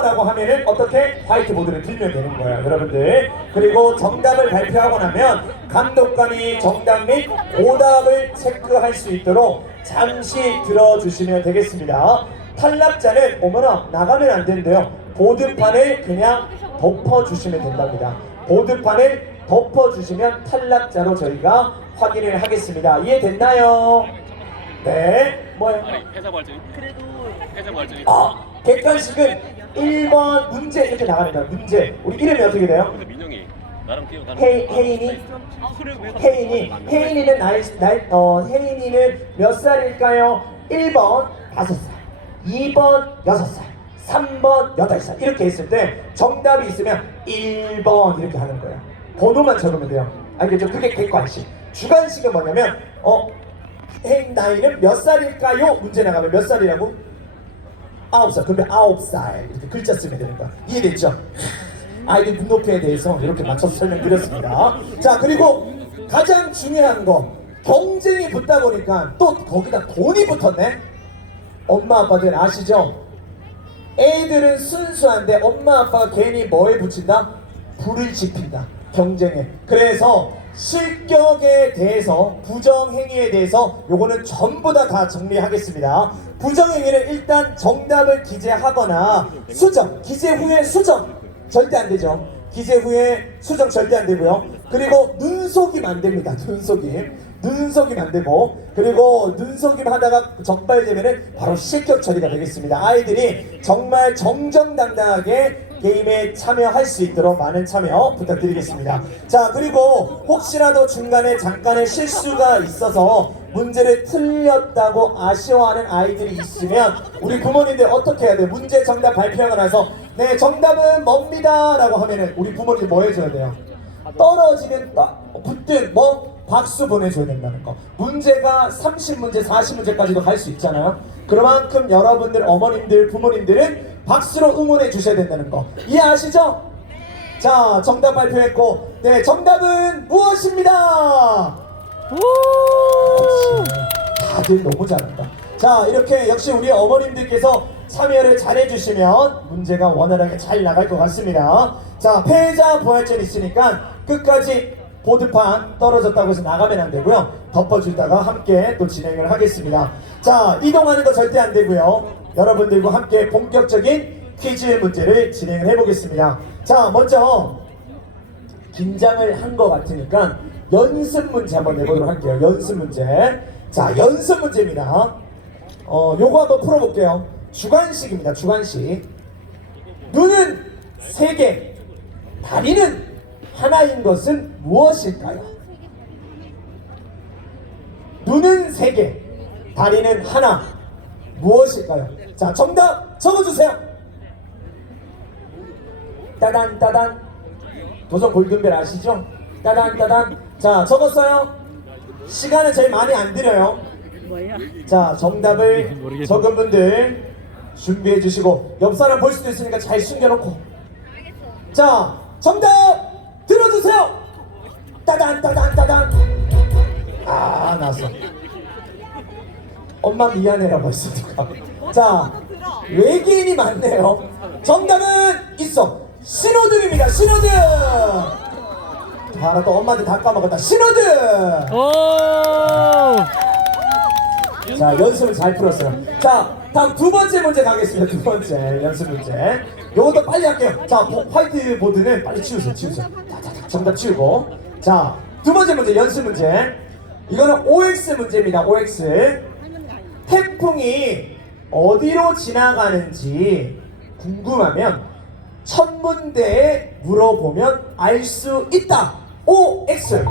라고 하면은 어떻게 화이트보드를 들면 되는 거예요 여러분들. 그리고 정답을 발표하고 나면 감독관이 정답 및 오답을 체크할 수 있도록 잠시 들어주시면 되겠습니다. 탈락자는 어머나 나가면 안 된대요. 보드판을 그냥 덮어주시면 된답니다. 보드판을 덮어주시면 탈락자로 저희가 확인을 하겠습니다. 이해됐나요? 네 뭐요? 아니 회사 발전이? 그래도 회사 발전이? 아, 객관식은 1번 문제 이렇게 나갑니다. 문제. 우리 이름이 어떻게 돼요? 근데 민영이 나랑 뛰어 다니는 혜인, 혜인이? 혜인이. 혜인이는 나이, 나이, 어, 혜인이는 몇 살일까요? 1번 5살, 2번 6살, 3번 8살. 이렇게 했을 때 정답이 있으면 1번 이렇게 하는 거예요. 번호만 적으면 돼요. 알겠죠? 그게 객관식. 주관식은 뭐냐면, 어, 혜인 나이는 몇 살일까요? 문제 나가면 몇 살이라고? 아홉 살 그러면 아홉 살 이렇게 글자 쓰면 되는 거야 이해됐죠? 아이들 눈높이에 대해서 이렇게 맞춰서 설명드렸습니다 자 그리고 가장 중요한 거 경쟁이 붙다 보니까 또 거기다 돈이 붙었네 엄마 아빠들 아시죠? 애들은 순수한데 엄마 아빠가 괜히 뭐에 붙인다? 불을 지핀다 경쟁에 그래서 실격에 대해서 부정행위에 대해서 요거는 전부 다 다 정리하겠습니다. 부정행위는 일단 정답을 기재하거나 수정 기재 후에 수정 절대 안 되죠. 기재 후에 수정 절대 안 되고요. 그리고 눈속임 안 됩니다. 눈속임. 눈속임 안 되고. 그리고 눈속임 하다가 적발되면은 바로 실격 처리가 되겠습니다. 아이들이 정말 정정당당하게 게임에 참여할 수 있도록 많은 참여 부탁드리겠습니다. 자, 그리고 혹시라도 중간에 잠깐의 실수가 있어서 문제를 틀렸다고 아쉬워하는 아이들이 있으면 우리 부모님들 어떻게 해야 돼요? 문제 정답 발표하고 나서 네, 정답은 뭡니다. 라고 하면은 우리 부모님들 뭐 해줘야 돼요? 떨어지는, 떠- 붙든 뭐 박수 보내줘야 된다는 거. 문제가 30문제, 40문제까지도 갈 수 있잖아요. 그만큼 여러분들, 어머님들, 부모님들은 박수로 응원해 주셔야 된다는 거. 이해하시죠? 자, 정답 발표했고, 네, 정답은 무엇입니다! 역시 다들 너무 잘한다. 자, 이렇게 역시 우리 어머님들께서 참여를 잘해 주시면 문제가 원활하게 잘 나갈 것 같습니다. 자, 패자 부활전 있으니까 끝까지 보드판 떨어졌다고 해서 나가면 안 되고요. 덮어주다가 함께 또 진행을 하겠습니다. 자, 이동하는 거 절대 안 되고요. 여러분들과 함께 본격적인 퀴즈 문제를 진행을 해보겠습니다. 자, 먼저 긴장을 한 것 같으니까 연습 문제 한번 내보도록 할게요. 연습 문제. 자, 연습 문제입니다. 어, 요거 한번 풀어볼게요. 주관식입니다. 주관식. 눈은 세 개, 다리는 하나인 것은 무엇일까요? 눈은 세 개, 다리는 하나. 무엇일까요? 자, 정답 적어주세요. 따단 따단. 도전 골든벨 아시죠? 따단 따단. 자, 적었어요. 시간은 제일 많이 안 들여요. 자, 정답을 적은 분들 준비해 주시고 옆 사람 볼 수도 있으니까 잘 숨겨놓고. 자, 정답. 따단 따단 따단. 아, 나왔어. 엄마 미안해라고 했어 누가. 자, 외계인이 많네요. 정답은 있어. 신호등입니다. 신호등. 봐라 또 엄마한테 다 까먹었다. 신호등. 오! 자 연습을 잘 풀었어요. 자 다음 두 번째 문제 가겠습니다. 두 번째 연습 문제. 요것도 빨리 할게요. 자 보- 화이트 보드는 빨리 치우세요. 치우세요. 자, 자, 자, 정답 치우고. 자 두 번째 문제 연습 문제. 이거는 OX 문제입니다. OX. 태풍이 어디로 지나가는지 궁금하면 천문대에 물어보면 알 수 있다. OX.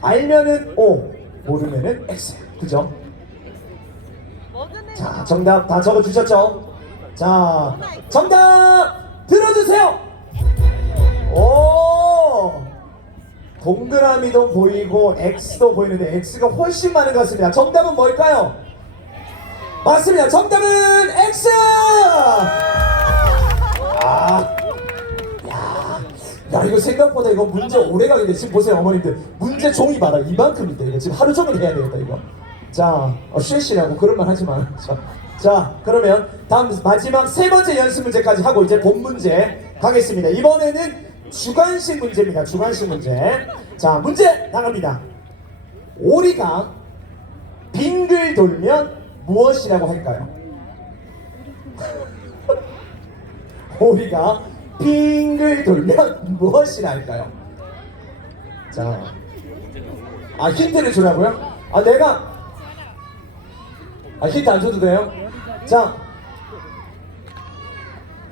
알면은 O, 모르면은 X. 그죠? 자, 정답 다 적어 주셨죠? 자, 정답 들어주세요. 오, 동그라미도 보이고 X도 보이는데 X가 훨씬 많은 것 같습니다. 정답은 뭘까요? 맞습니다. 정답은 X. 아. 야 이거 생각보다 이거 문제 오래 가겠네 지금 보세요 어머님들 문제 종이 봐라 이만큼인데 이거 지금 하루 종일 해야 되겠다 이거 자 어, 실시라고 그런 말 하지 마 자, 자, 그러면 다음 마지막 세 번째 연습 문제까지 하고 이제 본 문제 가겠습니다. 이번에는 주관식 문제입니다. 주관식 문제. 자, 문제 나갑니다. 오리가 빙글 돌면 무엇이라고 할까요? 오리가 빙글 돌면 무엇이라 할까요? 자, 아 힌트를 주라고요? 아 내가 아 힌트 안 줘도 돼요? 자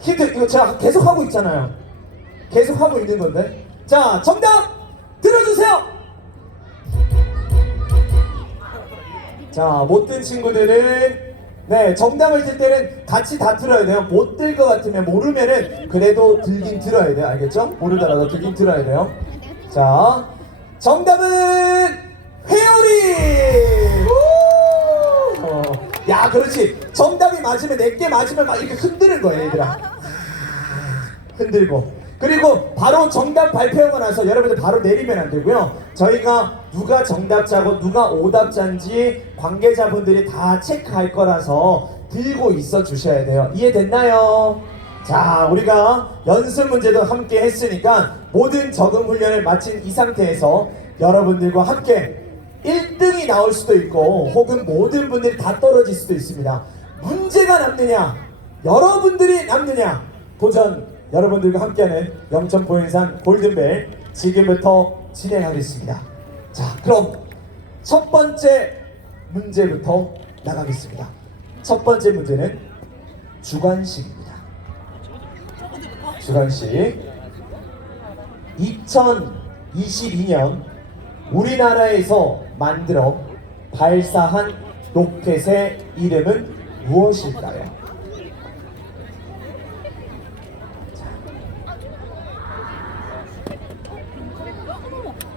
힌트 이거 제가 계속 하고 있잖아요. 계속 하고 있는 건데. 자 정답 들어주세요. 자 못 든 친구들은 네 정답을 들 때는 같이 다 들어야 돼요. 못 들 것 같으면 모르면은 그래도 들긴 들어야 돼요. 알겠죠? 모르더라도 들긴 들어야 돼요. 자 정답은 회오리. 우! 어, 야 그렇지. 정답이 맞으면 내게 맞으면 막 이렇게 흔드는 거예요, 얘들아. 흔들고 그리고 바로 정답 발표하고 나서 여러분들 바로 내리면 안 되고요. 저희가 누가 정답자고 누가 오답자인지 관계자분들이 다 체크할 거라서 들고 있어 주셔야 돼요. 이해됐나요? 자 우리가 연습 문제도 함께 했으니까 모든 적응 훈련을 마친 이 상태에서 여러분들과 함께 1등이 나올 수도 있고 혹은 모든 분들이 다 떨어질 수도 있습니다. 문제가 남느냐? 여러분들이 남느냐? 도전 여러분들과 함께하는 영천 보행산 골든벨 지금부터 진행하겠습니다. 자, 그럼 첫 번째 문제부터 나가겠습니다. 첫 번째 문제는 주관식입니다. 주관식 2022년 우리나라에서 만들어 발사한 로켓의 이름은 무엇일까요?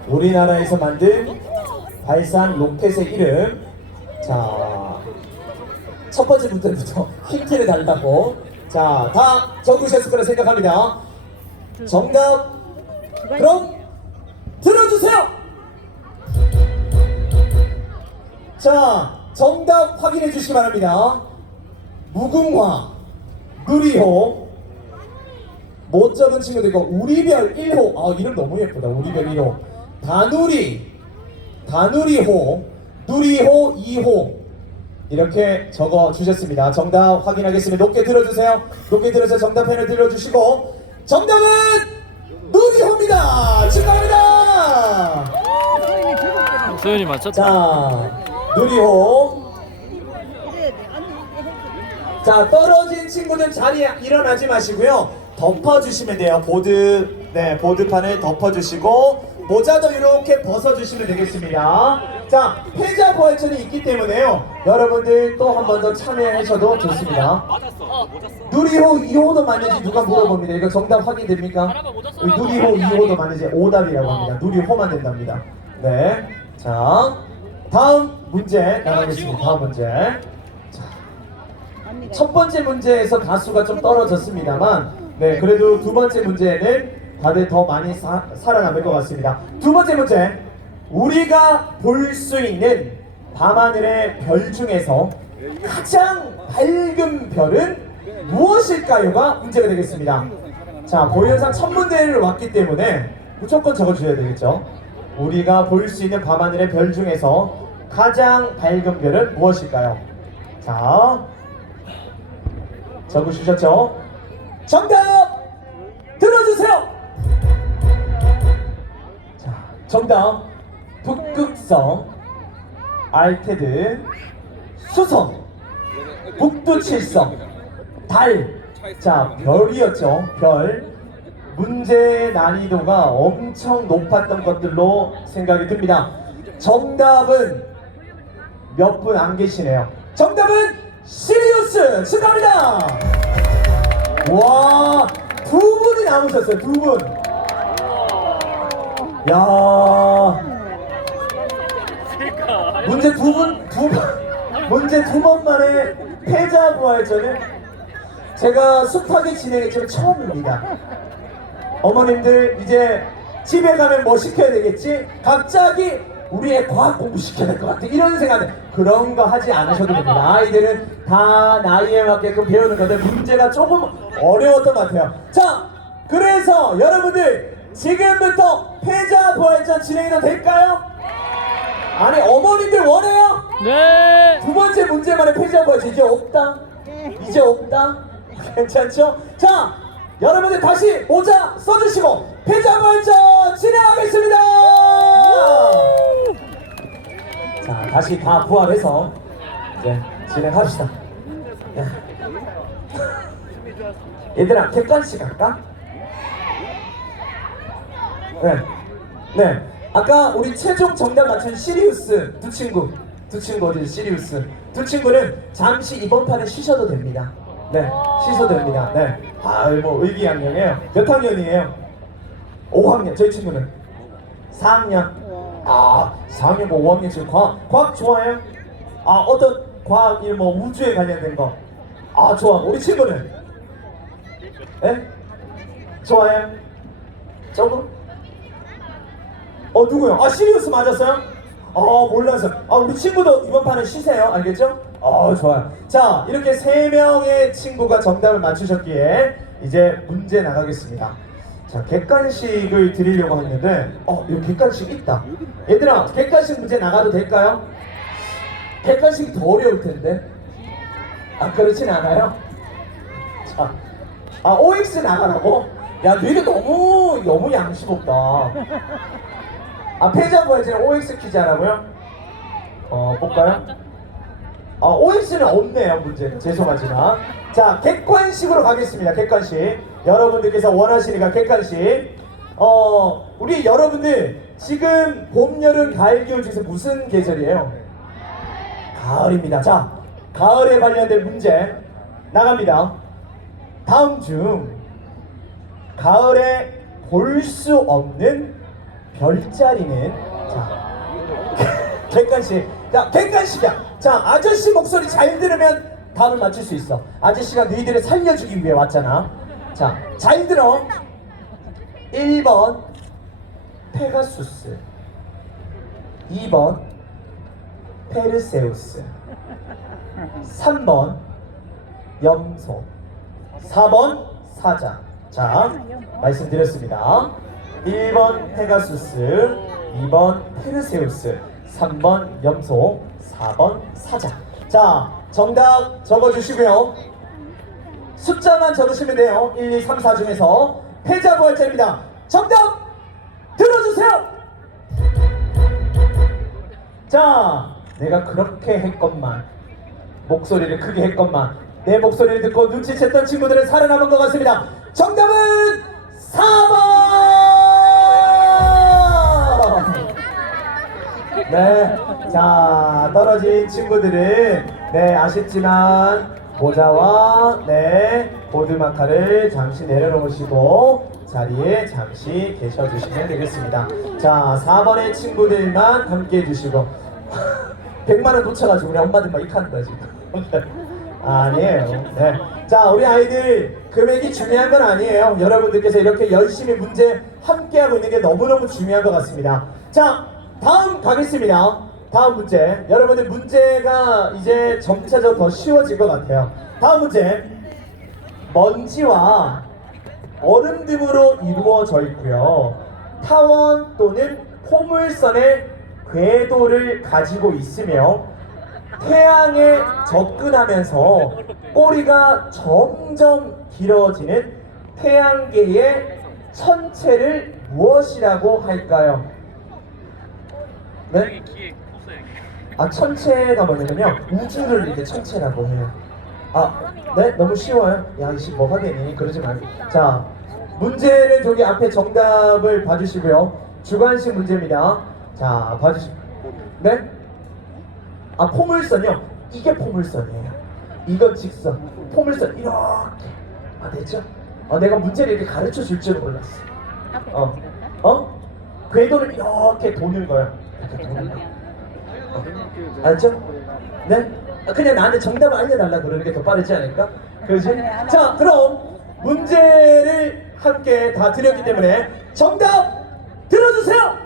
우리나라에서 만든 발사한 로켓의 이름. 자, 첫 번째 문제부터 힌트를 달라고. 자, 다 적으셨을 거라 생각합니다. 정답, 그럼 들어주세요! 자, 정답 확인해 주시기 바랍니다. 무궁화, 누리호, 못 적은 친구들 이거 우리별 1호 아 이름 너무 예쁘다 우리별 1호 다누리 다누리호 누리호 2호. 이렇게 적어 주셨습니다. 정답 확인하겠습니다. 높게 들어주세요. 높게 들어서 정답펜을 들어주시고 정답은 누리호입니다. 축하합니다. 소연이 맞췄다. 자 누리호. 자 떨어진 친구들 자리에 일어나지 마시고요. 덮어주시면 돼요. 보드 네 보드판을 덮어주시고 모자도 이렇게 벗어주시면 되겠습니다. 자 패자 부활전이 있기 때문에요. 여러분들 또 한 번 더 참여하셔도 좋습니다. 누리호 2호도 맞는지 누가 물어봅니다. 이거 정답 확인됩니까? 누리호 2호도 맞는지 오답이라고 합니다. 누리호만 된답니다. 네 자 다음 문제 나가겠습니다. 다음 문제. 첫 번째 문제에서 다수가 좀 떨어졌습니다만 네 그래도 두 번째 문제는 다들 더 많이 사, 살아남을 것 같습니다. 두 번째 문제. 우리가 볼 수 있는 밤하늘의 별 중에서 가장 밝은 별은 무엇일까요가 문제가 되겠습니다. 자 보현상 천문대회를 왔기 때문에 무조건 적어주셔야 되겠죠. 우리가 볼 수 있는 밤하늘의 별 중에서 가장 밝은 별은 무엇일까요? 자 적으시셨죠? 정답! 들어주세요. 정답 북극성, 알테드, 수성, 북두칠성, 달. 자, 별이었죠. 별. 문제의 난이도가 엄청 높았던 것들로 생각이 듭니다. 정답은 몇 분 안 계시네요. 정답은 시리우스 축하합니다. 와, 두 분이 남으셨어요. 두 분. 야, 문제 두 분, 두 번, 문제 두 번 만에 패자 부활전은 제가 숱하게 진행했지만 처음입니다. 어머님들 이제 집에 가면 뭐 시켜야 되겠지? 갑자기 우리 애 과학 공부 시켜야 될 것 같아. 이런 생각에 그런 거 하지 않으셔도 됩니다. 아이들은 다 나이에 맞게끔 배우는 건데 문제가 조금 어려웠던 것 같아요. 자, 그래서 여러분들 지금부터 패자 부활전 진행이 될까요? 아니 어머님들 원해요? 네. 두 번째 문제만의 패자 부활전 이제 없다. 이제 없다. 괜찮죠? 자, 여러분들 다시 모자 써주시고 패자 부활전 진행하겠습니다. 자, 다시 다 부활해서 이제 진행합시다. 야. 얘들아, 객관식 할까? 네. 네. 아까 우리 최종 정답 맞춘 시리우스 두 친구. 두 친구 어디 시리우스. 두 친구는 잠시 이번 판에 쉬셔도 됩니다. 네. 쉬셔도 됩니다. 네. 아, 뭐 의기양양해요. 몇 학년이에요? 5학년. 저희 친구는 4학년. 아, 4학년 뭐 5학년 지금 과학 과학 좋아해요? 아, 어떤 과학 일뭐 우주에 관련된 거. 아, 좋아. 우리 친구는 예? 좋아해요? 조금? 어 누구요? 아 시리우스 맞았어요? 어 몰라서 아 우리 친구도 이번 판은 쉬세요 알겠죠? 어 좋아요 자 이렇게 세 명의 친구가 정답을 맞추셨기에 이제 문제 나가겠습니다 자 객관식을 드리려고 했는데 어 여기 객관식 있다 얘들아 객관식 문제 나가도 될까요? 객관식이 더 어려울 텐데 아 그렇진 않아요? 자, 아 OX 나가라고? 야 너희들 너무 너무 양심 없다 아 패자 부활제는 OX 퀴즈 하라고요? 어 볼까요? 아 OX는 없네요 문제는. 죄송하지만. 자 객관식으로 가겠습니다 객관식. 여러분들께서 원하시니까 객관식. 어 우리 여러분들 지금 봄 여름 가을 겨울 중에서 무슨 계절이에요? 가을입니다. 자 가을에 관련된 문제 나갑니다. 다음 중. 가을에 볼 수 없는 별자리는 자. 객관식. 자 객관식이야. 자 아저씨 목소리 잘 들으면 답을 맞출 수 있어. 아저씨가 너희들을 살려주기 위해 왔잖아. 자잘 들어. 1번 페가수스. 2번 페르세우스. 3번 염소. 4번 사자. 자 말씀드렸습니다 1번 페가수스 2번 페르세우스 3번 염소 4번 사자. 자 정답 적어주시고요. 숫자만 적으시면 돼요. 1, 2, 3, 4 중에서. 패자 부활자입니다. 정답 들어주세요! 자 내가 그렇게 했건만 목소리를 크게 했건만 내 목소리를 듣고 눈치챘던 친구들은 살아남은 것 같습니다. 정답은 4번! 네, 자 떨어진 친구들은 네 아쉽지만 모자와 네 보드마카를 잠시 내려놓으시고 자리에 잠시 계셔 주시면 되겠습니다. 자 4번의 친구들만 함께 해 주시고 100만 원 놓쳐가지고 우리 엄마들 막 익하는 거야 지금. 아니에요. 네. 자, 우리 아이들 금액이 중요한 건 아니에요. 여러분들께서 이렇게 열심히 문제 함께 하고 있는 게 너무너무 중요한 것 같습니다. 자, 다음 가겠습니다. 다음 문제. 여러분들 문제가 이제 점차적으로 더 쉬워질 것 같아요. 다음 문제. 먼지와 얼음 등으로 이루어져 있고요. 타원 또는 포물선의 궤도를 가지고 있으며 태양에 접근하면서 꼬리가 점점 길어지는 태양계의 천체를 무엇이라고 할까요? 네? 아 천체가 뭐냐면요 우주를 이제 천체라고 해요. 아, 네? 너무 쉬워요? 야, 이씨 뭐가 되니? 그러지 말고. 자, 문제는 저기 앞에 정답을 봐주시고요. 주관식 문제입니다. 자, 봐주시. 네? 아, 포물선이요? 이게 포물선이에요. 이건 직선. 포물선 이렇게. 아, 됐죠? 어, 내가 문제를 이렇게 가르쳐 줄 줄은 몰랐어. 어, 어? 궤도를 이렇게 도는 거야. 어. 알죠? 네? 아, 그냥 나한테 정답을 알려달라 그러는 게 더 빠르지 않을까? 그지? 자, 그럼 문제를 함께 다 드렸기 때문에 정답 들어주세요!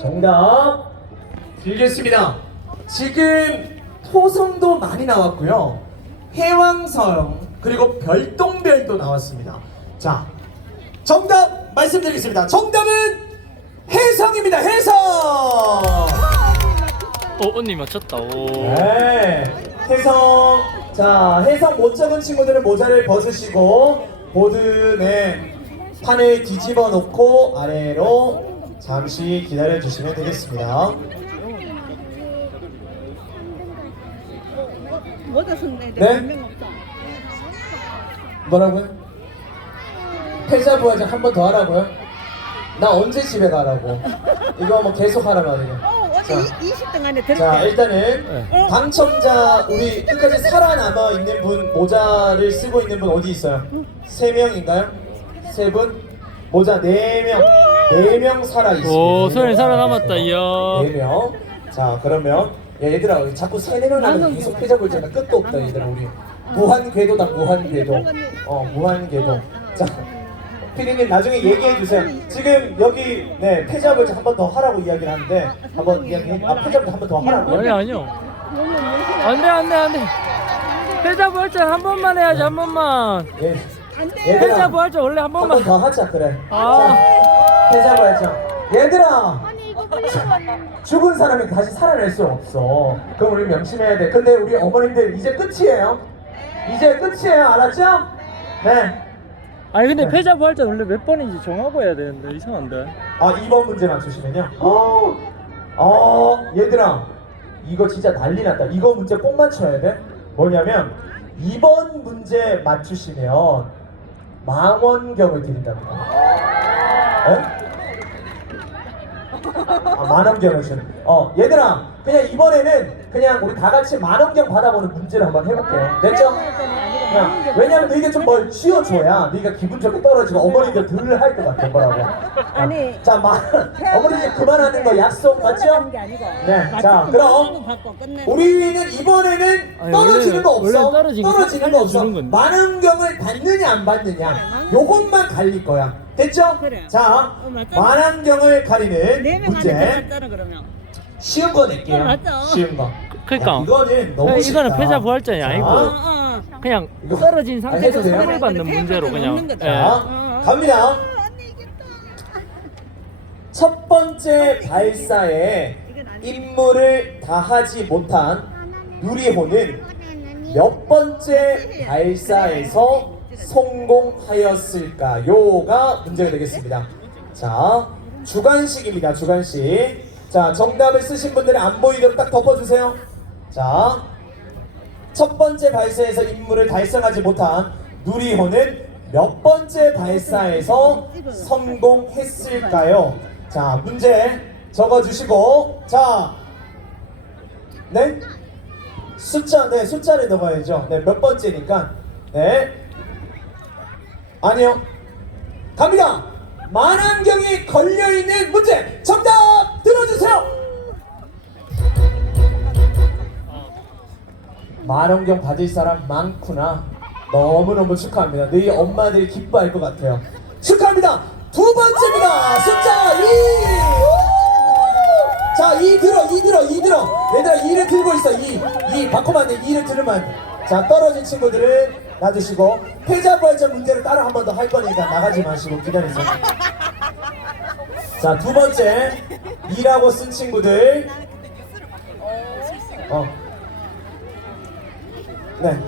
정답 드리겠습니다. 지금 토성도 많이 나왔고요. 해왕성 그리고 별똥별도 나왔습니다. 자, 정답 말씀드리겠습니다. 정답은 해성입니다. 해성. 어 언니 맞췄다. 오. 네, 해성. 자, 해성 못 적은 친구들은 모자를 벗으시고 보드 네 판을 뒤집어 놓고 아래로 잠시 기다려 주시면 되겠습니다. 모자 쓴데 네? 몇명. 뭐라고요? 패자부활전 한 번 더 하라고요? 나 언제 집에 가라고? 이거 뭐 계속 말이에요. 어, 자. 어제 20등 안에 자 들었대. 일단은 네. 당첨자 우리 끝까지 살아남아 있는 분 모자를 쓰고 있는 분 어디 있어요? 세 명인가요? 세 분? 모자 네 명, 네 명 살아 있습니다. 오 소연이 살아남았다 이야. 네 명. 자 그러면 야, 얘들아 자꾸 세네 명 하면 계속 패자 볼잖아 끝도 없다 얘들아 우리 무한 궤도다 무한 궤도. 어 무한 궤도. 자. 피디님 나중에 얘기해 주세요. 지금 여기 네 패자 볼자 한번 더 하라고 이야기를 하는데 한번 이야기 아 패자 볼자 한번 더 하라고. 아니 아니요. 안돼 안돼 안돼. 패자 부활전 한 번만 해야지 한 번만. 예. 패자 얘들아 부활전 원래 한한 번만. 번더 하자 그래. 아. 자, 패자 볼자. 얘들아. 죽은 사람이 다시 살아날 수 없어. 그럼 우리 명심해야 돼. 근데 우리 어머님들 이제 끝이에요. 이제 끝이에요. 알았죠? 네. 아니 근데 패자 부활전 원래 몇 번인지 정하고 해야 되는데 이상한데. 아 2번 문제 맞추시면요. 어, 어 얘들아 이거 진짜 난리 났다. 이거 문제 꼭 맞춰야 돼. 뭐냐면 2번 문제 맞추시면 망원경을 드린답니다. 에? 아, 만원경을 주는. 어, 얘들아, 그냥 이번에는 그냥 우리 다 같이 만원경 받아보는 문제를 한번 해볼게요. 됐죠? 그냥 왜냐면 너희가 좀뭘 쥐어줘야 너희가 기분 좋게 떨어지고 어머니들 덜할 것 같은 거라고. 아니, 자, 마, 어머니 이제 그만하는 거 약속 맞죠? 게 아니고. 네, 자, 그럼. 우리는 이번에는 아니, 떨어지는 원래- 거 없어. 떨어진 거 떨어지는 거 없어. 살려주는 건데. 만원경을 받느냐 안 받느냐. 요것만 갈릴 거야. 됐죠? 그래. 자, 어, 맞잖아. 만원경을 가리는 네명 안에 문제. 그러면. 쉬운 거 낼게요. 어, 맞죠. 쉬운 거. 그러니까. 야, 이거는 너무 쉽다. 이거는 패자 부활전이 자, 아니고. 어, 어. 그냥 이거- 떨어진 아, 상태에서 해도 돼요? 선물 받는 문제로 그냥. 예. 자, 어. 갑니다. 이겼다. 첫 번째 발사에 임무를 다하지 못한 누리호는 몇 번째 발사에서 성공하였을까요?가 문제가 되겠습니다. 자, 주관식입니다. 주관식. 자, 정답을 쓰신 분들은 안 보이도록 딱 덮어주세요. 자, 첫 번째 발사에서 임무를 달성하지 못한 누리호는 몇 번째 발사에서 성공했을까요? 자, 문제 적어주시고, 자, 네? 숫자, 네, 숫자를 넣어야죠. 네, 몇 번째니까. 네. 아니요. 갑니다. 만안경이 걸려있는 문제. 정답 만원경 받을 사람 많구나. 너무너무 축하합니다. 너희 엄마들이 기뻐할 것 같아요. 축하합니다. 두 번째입니다. 숫자 2. 자, 2 들어, 2 들어, 2 들어. 얘들아, 2를 들고 있어. 2. 2. 바꾸면 안 돼. 2를 들으면 안 돼. 자, 떨어진 친구들은 놔두시고 패자부활전 문제를 따로 한 번 더 할 거니까 나가지 마시고 기다리세요. 자, 두 번째. 2라고 쓴 친구들. 어. 네.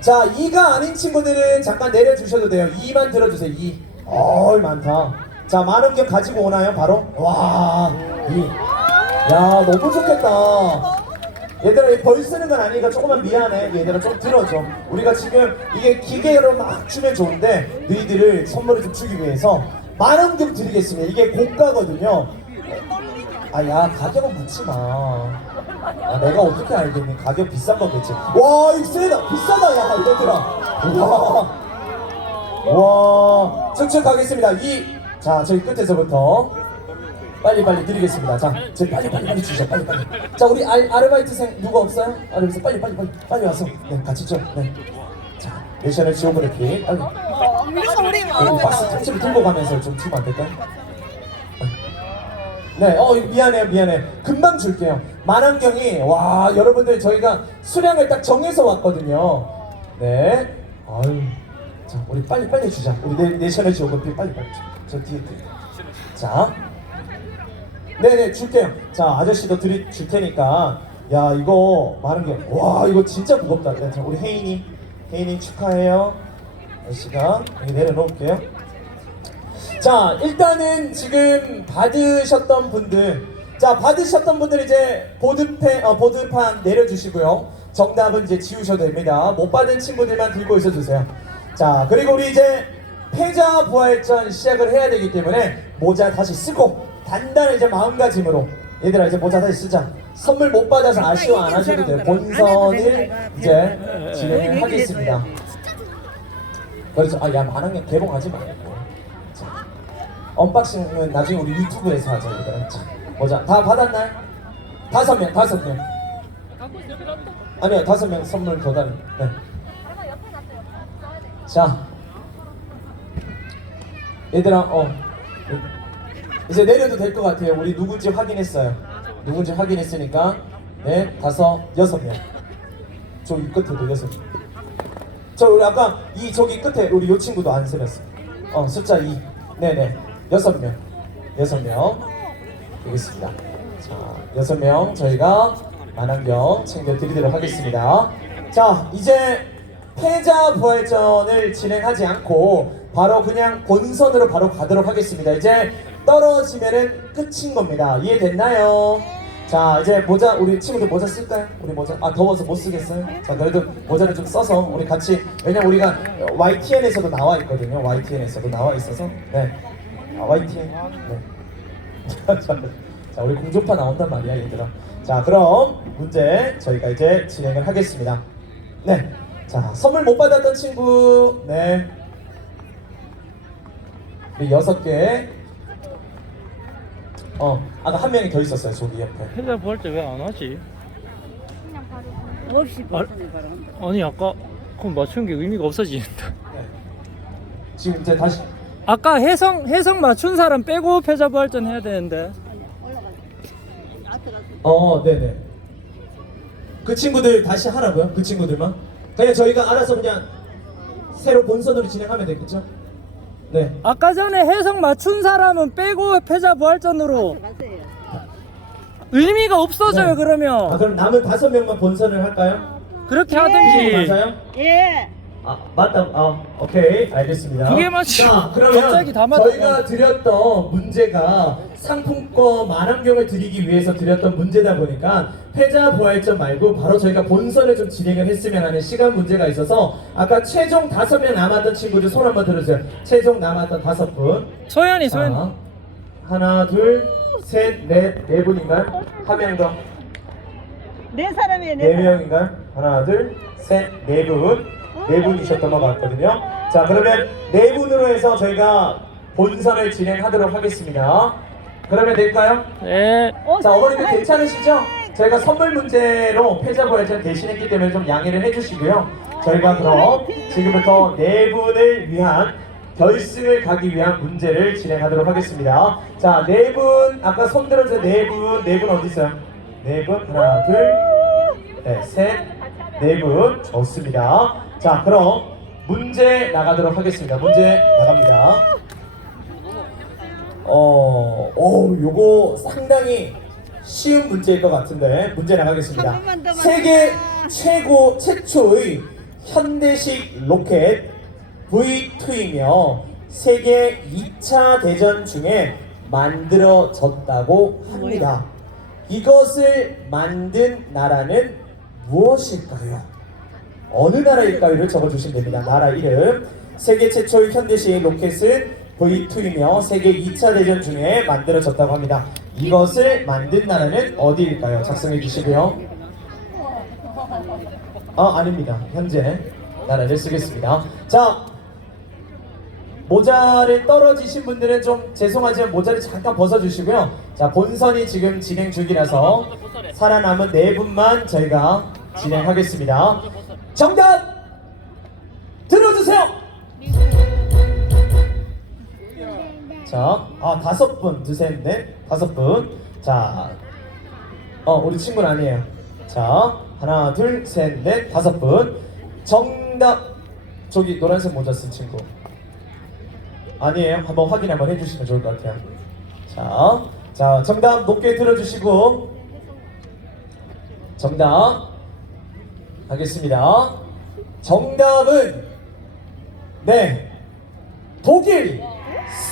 자, 2가 아닌 친구들은 잠깐 내려주셔도 돼요. 2만 들어주세요. 2. 어이, 많다. 자, 만원경 가지고 오나요, 바로? 와, 2. 야, 너무 좋겠다. 얘들아, 이벌 쓰는 건 아니니까 조금만 미안해. 얘들아, 좀 들어줘. 우리가 지금 이게 기계로 막 주면 좋은데, 너희들을 선물을 좀 주기 위해서 만원경 드리겠습니다. 이게 고가거든요. 아, 야, 가격은 묻지 마. 아, 내가 어떻게 알겠니? 가격 비싼 거겠지. 와, 이거 세다. 비싸다, 야, 얘들아. 와. 와. 쭉쭉 가겠습니다. 이, 자, 저희 끝에서부터. 빨리 빨리 드리겠습니다. 자, 저희 빨리 빨리 빨리 주시죠. 빨리 빨리. 자, 우리 알, 아르바이트생 누구 없어요? 아르바이트 빨리 빨리 빨리 빨리 와서 네 같이 좀. 네. 자, 미션을 지원보낼게. 빨리. 그리고 박스 통째로 들고 가면서 좀 주면 안 될까요? 네, 어 미안해요, 미안해. 금방 줄게요. 만환경이 와 여러분들 저희가 수량을 딱 정해서 왔거든요. 네, 아유, 자 우리 빨리 빨리 주자. 우리 내 내셔널 지오그피 빨리 빨리 줘. 저 뒤에 뒤에. 자, 네네 줄게요. 자 아저씨도 드리 줄 테니까. 야 이거 만환경, 와 이거 진짜 무겁다. 네, 자 우리 혜인이 혜인이 축하해요. 아저씨가 여기 내려놓을게요. 자 일단은 지금 받으셨던 분들 자 받으셨던 분들 이제 보드펜 어, 보드판 내려주시고요. 정답은 이제 지우셔도 됩니다. 못 받은 친구들만 들고 있어 주세요. 자 그리고 우리 이제 패자 부활전 시작을 해야 되기 때문에 모자 다시 쓰고 단단한 이제 마음가짐으로 얘들아 이제 모자 다시 쓰자. 선물 못 받아서 아쉬워 안 하셔도 돼요. 본선을 이제 진행을 하겠습니다. 그래서 아야 만원경 개봉하지 말고. 자, 언박싱은 나중에 우리 유튜브에서 하자 얘들아 자 보자. 다 받았나요? 다섯 명 다섯 명. 아니요 다섯 명 선물 더 다니 네. 자. 얘들아 어. 이제 내려도 될 것 같아요. 우리 누군지 확인했어요. 누군지 확인했으니까 네 다섯 여섯 명저 끝에도 여섯 명. 저 우리 아까 이 저기 끝에 우리 요 친구도 안 세렸어. 어 숫자 2. 네네 여섯 명 여섯 명 되겠습니다. 자 여섯 명 저희가 만환경 챙겨드리도록 하겠습니다. 자 이제 패자 부활전을 진행하지 않고 바로 그냥 본선으로 바로 가도록 하겠습니다. 이제 떨어지면은 끝인 겁니다. 이해됐나요? 자 이제 모자 우리 친구들 모자 쓸까요? 우리 모자 아 더워서 못 쓰겠어요? 자 그래도 모자를 좀 써서 우리 같이 왜냐면 우리가 YTN에서도 나와 있거든요 YTN에서도 나와 있어서 네 아, YTN 네. 자 우리 공조파 나온단 말이야 얘들아 자 그럼 문제 저희가 이제 진행을 하겠습니다 네 자 선물 못 받았던 친구 네 우리 여섯 개 어, 아까 한 명이 더 있었어요, 저기 옆에. 패자 부활전 왜안 하지? 없이 아, 버튼을 바로 한다. 아니 아까 그럼 맞춘 게 의미가 없어지는다. 네. 지금 이제 다시 아까 해성 해성 맞춘 사람 빼고 패자 부활전 해야 되는데. 어, 네네. 그 친구들 다시 하라고요? 그 친구들만? 그냥 저희가 알아서 그냥 새로 본선으로 진행하면 되겠죠? 네. 아까 전에 해성 맞춘 사람은 빼고 패자 부활전으로. 의미가 없어져요 네. 아, 그러면 그럼 남은 다섯 명만 본선을 할까요? 그렇게 네. 하든지. 맞아요? 예. 아 맞다. 아 오케이 알겠습니다. 그게 맞지. 자 그러면 갑자기 다 맞다. 저희가 드렸던 문제가 상품권 만원경을 드리기 위해서 드렸던 문제다 보니까 패자 부활전 말고 바로 저희가 본선을 좀 진행을 했으면 하는 시간 문제가 있어서 아까 최종 다섯 명 남았던 친구들 손 한번 들어주세요. 최종 남았던 다섯 분. 소연이 소연. 자, 하나 둘셋넷네 분인가요? 한명 더. 네 사람이에요. 네 네 사람. 명인가요? 하나, 둘, 셋, 네 분. 네 분이셨던 것 같거든요. 자, 그러면 네 분으로 해서 저희가 본선을 진행하도록 하겠습니다. 그러면 될까요? 네. 자, 어머님들 괜찮으시죠? 저희가 선물 문제로 패자 부활 전 대신했기 때문에 좀 양해를 해주시고요. 저희가 그럼 지금부터 네 분을 위한 결승을 가기 위한 문제를 진행하도록 하겠습니다. 자, 네 분, 아까 손 들어주세요. 네 분, 네 분 어디 있어요? 네 분, 하나, 둘, 네, 셋, 네 분. 좋습니다. 자, 그럼 문제 나가도록 하겠습니다. 문제 나갑니다. 어, 오, 요거 상당히 쉬운 문제일 것 같은데 문제 나가겠습니다. 세계. 최고 최초의 현대식 로켓 V2이며 세계 2차 대전 중에 만들어졌다고 합니다. 이것을 만든 나라는 무엇일까요? 어느 나라일까요를 적어주시면 됩니다. 나라 이름. 세계 최초의 현대식 로켓은 V2이며 세계 2차 대전 중에 만들어졌다고 합니다. 이것을 만든 나라는 어디일까요? 작성해 주시고요. 아 아닙니다. 현재 나라를 쓰겠습니다. 자 모자를 떨어지신 분들은 좀 죄송하지만 모자를 잠깐 벗어주시고요. 자 본선이 지금 진행 중이라서 살아남은 네 분만 저희가 진행하겠습니다. 정답 들어주세요. 자 자, 아 다섯 분, 두셋 넷, 다섯 분. 자, 어 우리 친구 는 아니에요. 자, 하나, 둘, 셋, 넷, 다섯 분. 정답 저기 노란색 모자 쓴 친구. 아니에요. 한번 확인 한번 해주시면 좋을 것 같아요. 자, 자 정답 높게 들어주시고 정답 하겠습니다. 정답은 네 독일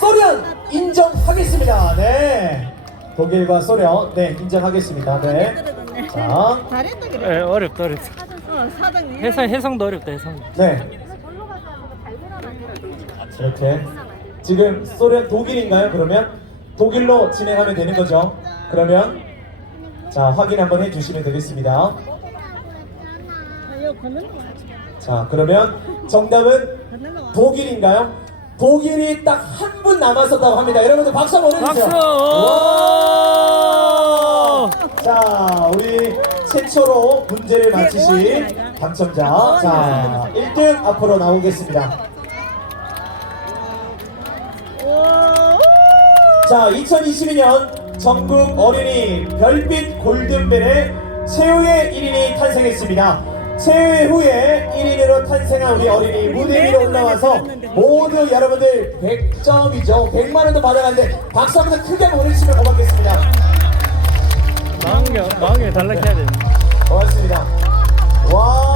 소련 인정하겠습니다. 네 독일과 소련 네 인정하겠습니다. 네. 자, 잘했다 예, 그래. 어렵다 어렵다 어, 사장 해성 해성도 어렵다 해성 네 이렇게 지금 소련 독일인가요? 그러면 독일로 진행하면 되는 거죠. 그러면 자 확인 한번 해주시면 되겠습니다. 자 그러면 정답은 독일인가요? 독일이 딱 한 분 남았었다고 합니다. 여러분들 박수 한번. 박수! 와! 자, 우리 최초로 문제를 맞히신 당첨자. 자, 1등 앞으로 나오겠습니다. 오. 자, 2022년 전국 어린이 별빛 골든벨의 최후의 1인이 탄생했습니다. 최후의 후에 1인으로 탄생한 우리 어린이 무대 위로 올라와서 모두 여러분들 100점이죠. 100만 원도 받아가는데 박수 한번 크게 보내주시면 고맙겠습니다. 망개 망개 달라해야 돼 고맙습니다. 와.